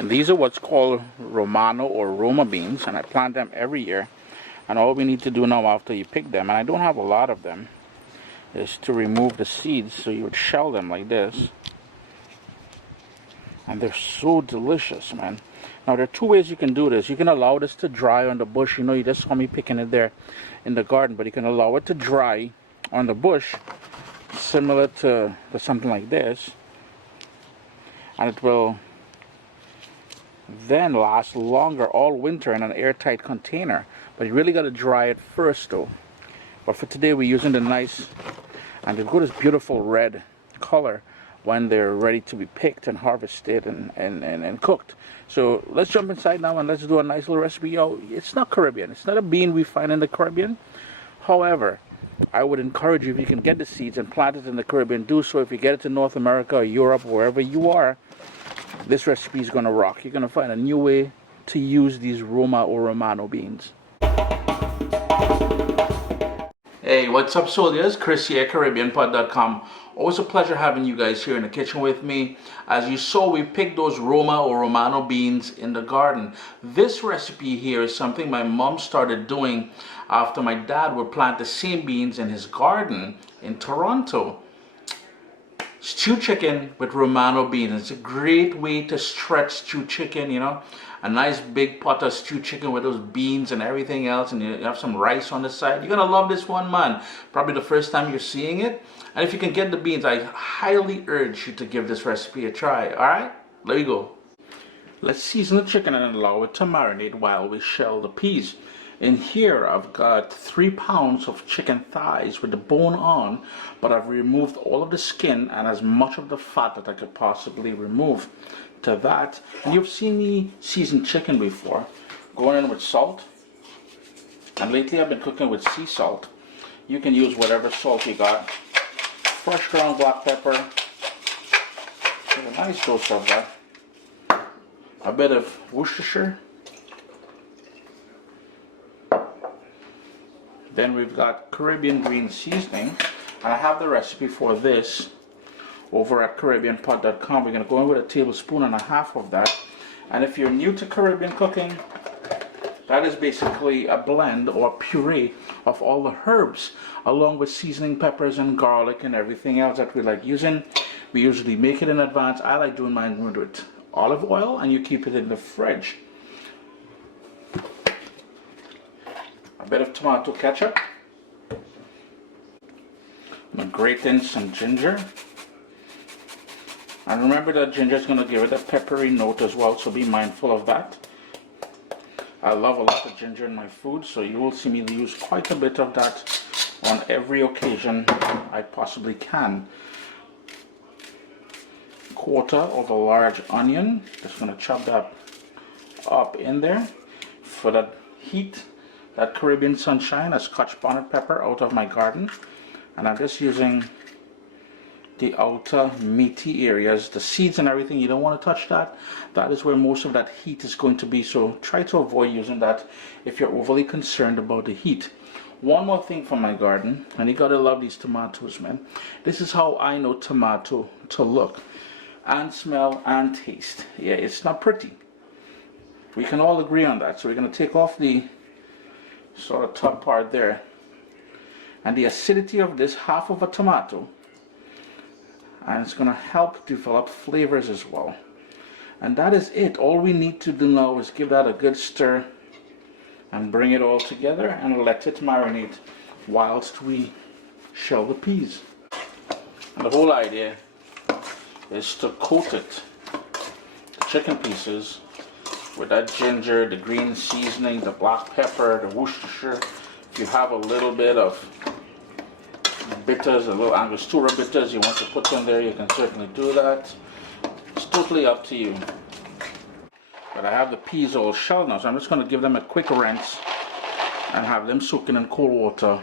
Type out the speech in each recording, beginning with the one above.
And these are what's called Romano or Roma beans, and I plant them every year. And all we need to do now after you pick them, and I don't have a lot of them, is to remove the seeds. So you would shell them like this. And they're so delicious, man. Now there are two ways you can do this. You can allow this to dry on the bush. You know, you just saw me picking it there in the garden, but you can allow it to dry on the bush, similar to something like this. And it will then last longer all winter in an airtight container. But you really got to dry it first though. But for today we're using the nice, and they've got this beautiful red color when they're ready to be picked and harvested and cooked. So let's jump inside now and let's do a nice little recipe. It's not Caribbean. It's not a bean we find in the Caribbean. However, I would encourage you, if you can get the seeds and plant it in the Caribbean, do so. If you get it to North America or Europe, wherever you are, this recipe is going to rock. You're going to find a new way to use these Roma or Romano beans. Hey, what's up, soldiers? Chris here, CaribbeanPod.com. Always a pleasure having you guys here in the kitchen with me. As you saw, we picked those Roma or Romano beans in the garden. This recipe here is something my mom started doing after my dad would plant the same beans in his garden in Toronto. Stewed chicken with Romano beans. It's a great way to stretch stewed chicken, you know. A nice big pot of stewed chicken with those beans and everything else, and you have some rice on the side. You're gonna love this one, man. Probably the first time you're seeing it. And if you can get the beans, I highly urge you to give this recipe a try. Alright, there you go. Let's season the chicken and allow it to marinate while we shell the peas. In here I've got 3 pounds of chicken thighs with the bone on, but I've removed all of the skin and as much of the fat that I could possibly remove. To that, and you've seen me season chicken before, going in with salt, and lately I've been cooking with sea salt. You can use whatever salt you got. Fresh ground black pepper, with a nice dose of that. A bit of Worcestershire. Then we've got Caribbean green seasoning, and I have the recipe for this over at CaribbeanPod.com. We're going to go in with 1.5 tablespoons of that. And if you're new to Caribbean cooking, that is basically a blend or a puree of all the herbs, along with seasoning peppers and garlic and everything else that we like using. We usually make it in advance. I like doing mine with olive oil, and you keep it in the fridge. A bit of tomato ketchup. I'm going to grate in some ginger. And remember that ginger is going to give it a peppery note as well, so be mindful of that. I love a lot of ginger in my food, so you will see me use quite a bit of that on every occasion I possibly can. 1/4 of a large onion. Just going to chop that up in there for that heat, that Caribbean sunshine. A Scotch bonnet pepper out of my garden, and I'm just using the outer meaty areas, the seeds and everything. You don't want to touch that. That is where most of that heat is going to be, so try to avoid using that if you're overly concerned about the heat. One more thing from my garden, and you gotta love these tomatoes, man. This is how I know tomato to look and smell and taste. Yeah, it's not pretty. We can all agree on that. So we're gonna take off the sort of top part there, and the acidity of this half of a tomato, and it's going to help develop flavors as well. And that is it. All we need to do now is give that a good stir and bring it all together and let it marinate whilst we shell the peas. And the whole idea is to coat it, the chicken pieces, with that ginger, the green seasoning, the black pepper, the Worcestershire. If you have a little bit of bitters, a little Angostura bitters you want to put in there, you can certainly do that. It's totally up to you. But I have the peas all shelled now, so I'm just going to give them a quick rinse and have them soaking in cold water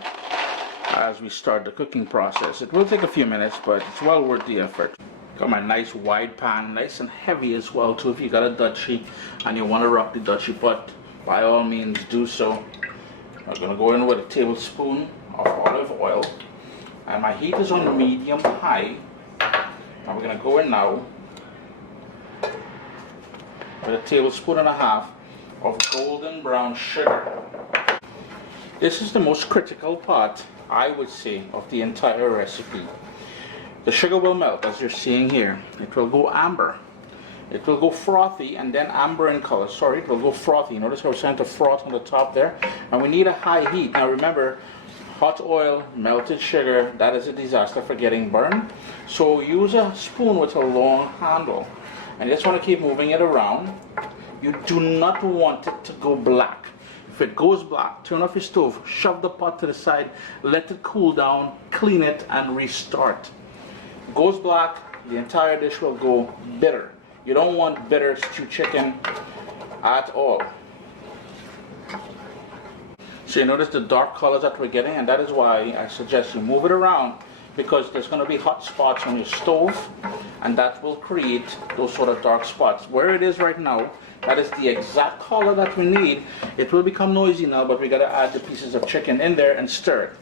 as we start the cooking process. It will take a few minutes, but it's well worth the effort. Got my nice wide pan, nice and heavy as well too. If you got a Dutchie and you want to rock the Dutchie pot, by all means do so. I'm going to go in with 1 tablespoon of olive oil, and my heat is on medium high. And we're going to go in now with a tablespoon and a half of golden brown sugar. This is the most critical part, I would say, of the entire recipe. The sugar will melt, as you're seeing here. It will go amber. It will go frothy and then amber in color. Sorry, it will go frothy. Notice how it's starting to froth on the top there. And we need a high heat. Now remember, hot oil, melted sugar, that is a disaster for getting burned. So use a spoon with a long handle. And you just want to keep moving it around. You do not want it to go black. If it goes black, turn off your stove, shove the pot to the side, let it cool down, clean it, and restart. If it goes black, the entire dish will go bitter. You don't want bitter stewed chicken at all. So you notice the dark colors that we're getting, and that is why I suggest you move it around, because there's going to be hot spots on your stove, and that will create those sort of dark spots. Where it is right now, that is the exact color that we need. It will become noisy now, but we got to add the pieces of chicken in there and stir it.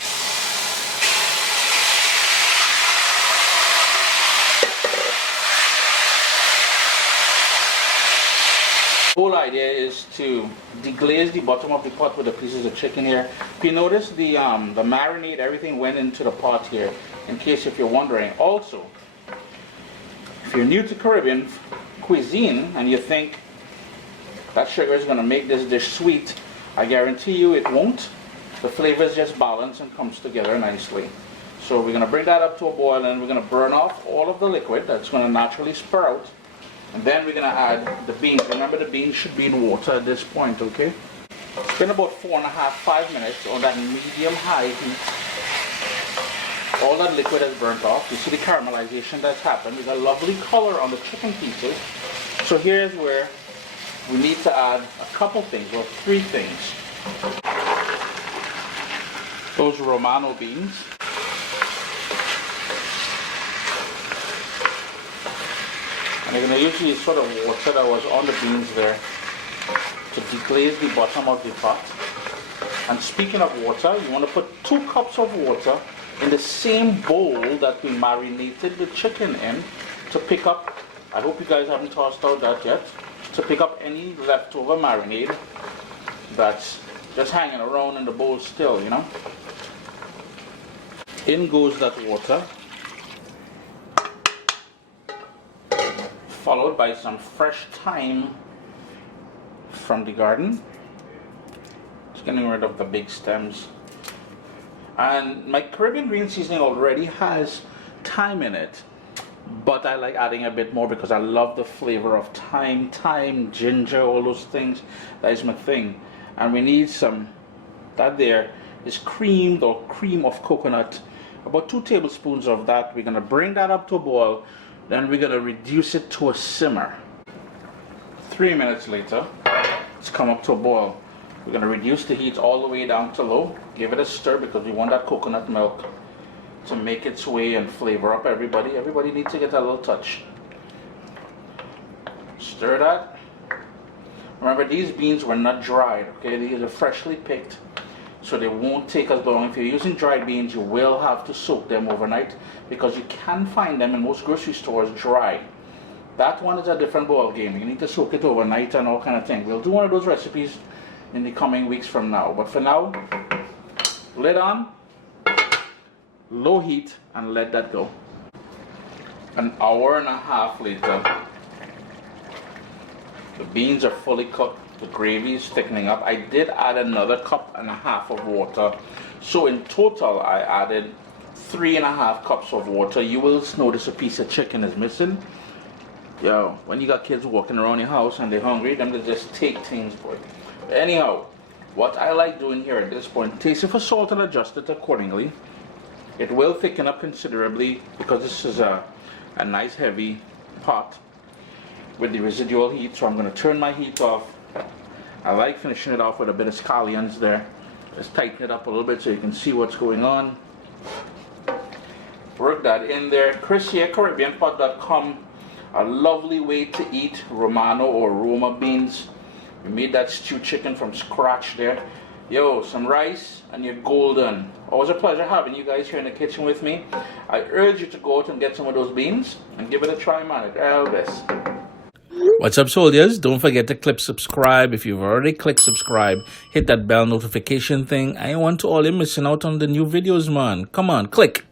The whole idea is to deglaze the bottom of the pot with the pieces of chicken here. If you notice, the marinade, everything went into the pot here, in case if you're wondering. Also, if you're new to Caribbean cuisine and you think that sugar is going to make this dish sweet, I guarantee you it won't. The flavors just balance and comes together nicely. So we're going to bring that up to a boil, and we're going to burn off all of the liquid that's going to naturally sprout. And then we're going to add the beans. Remember, the beans should be in water at this point, okay? It's been about 4.5–5 minutes on that medium-high heat. All that liquid has burnt off. You see the caramelization that's happened. There's a lovely color on the chicken pieces. So here's where we need to add a couple things, or 3 things. Those Romano beans. And you're going to use the sort of water that was on the beans there to deglaze the bottom of the pot. And speaking of water, you want to put 2 cups of water in the same bowl that we marinated the chicken in to pick up, I hope you guys haven't tossed out that yet, to pick up any leftover marinade that's just hanging around in the bowl still, you know. In goes that water, followed by some fresh thyme from the garden. Just getting rid of the big stems. And my Caribbean green seasoning already has thyme in it, but I like adding a bit more because I love the flavor of thyme, ginger, all those things. That is my thing. And we need some, that there is creamed or cream of coconut, about 2 tablespoons of that. We're going to bring that up to a boil. Then we're going to reduce it to a simmer. 3 minutes later, it's come up to a boil. We're going to reduce the heat all the way down to low. Give it a stir because we want that coconut milk to make its way and flavor up everybody. Everybody needs to get a little touch. Stir that. Remember, these beans were not dried, okay? These are freshly picked, so they won't take as long. If you're using dried beans, you will have to soak them overnight because you can find them in most grocery stores dry. That one is a different ball game. You need to soak it overnight and all kind of things. We'll do one of those recipes in the coming weeks from now. But for now, lid on, low heat, and let that go. An hour and a half later, the beans are fully cooked. The gravy is thickening up. I did add another 1.5 cups of water. So in total, I added 3.5 cups of water. You will notice a piece of chicken is missing. Yo, when you got kids walking around your house and they're hungry, them to just take things, boy. But anyhow, what I like doing here at this point, taste it for salt and adjust it accordingly. It will thicken up considerably because this is a nice heavy pot with the residual heat. So I'm going to turn my heat off. I like finishing it off with a bit of scallions there. Just tighten it up a little bit so you can see what's going on. Work that in there. Chris here, CaribbeanPot.com. A lovely way to eat Romano or Roma beans. We made that stewed chicken from scratch there. Yo, some rice and you're golden. Always a pleasure having you guys here in the kitchen with me. I urge you to go out and get some of those beans and give it a try, man. Elvis. What's up, soldiers? Don't forget to click subscribe. If you've already clicked subscribe, hit that bell notification thing. I want to all you missing out on the new videos, man. Come on, click.